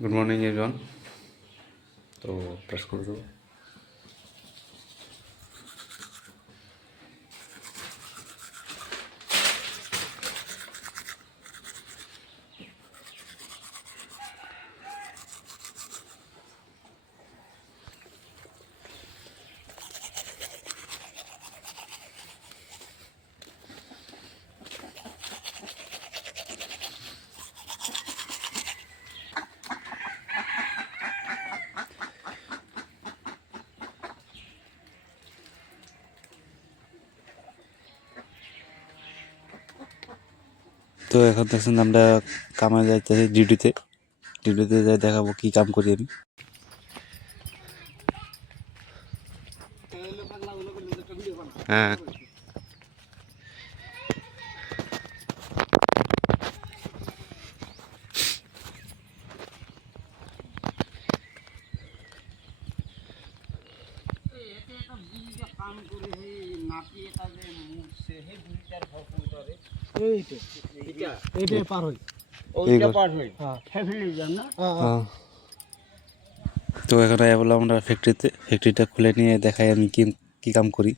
Good morning everyone. তো brush করে দেবো। তো এখন দেখছেন আমরা কামে যাইতেছি ডিউটিতে যাই দেখাবো কি কাম করি আমি। হ্যাঁ, তো এখন বললাম আমরা ফ্যাক্টরিটা খুলে নিয়ে দেখাই আমি কি কি কাম করি।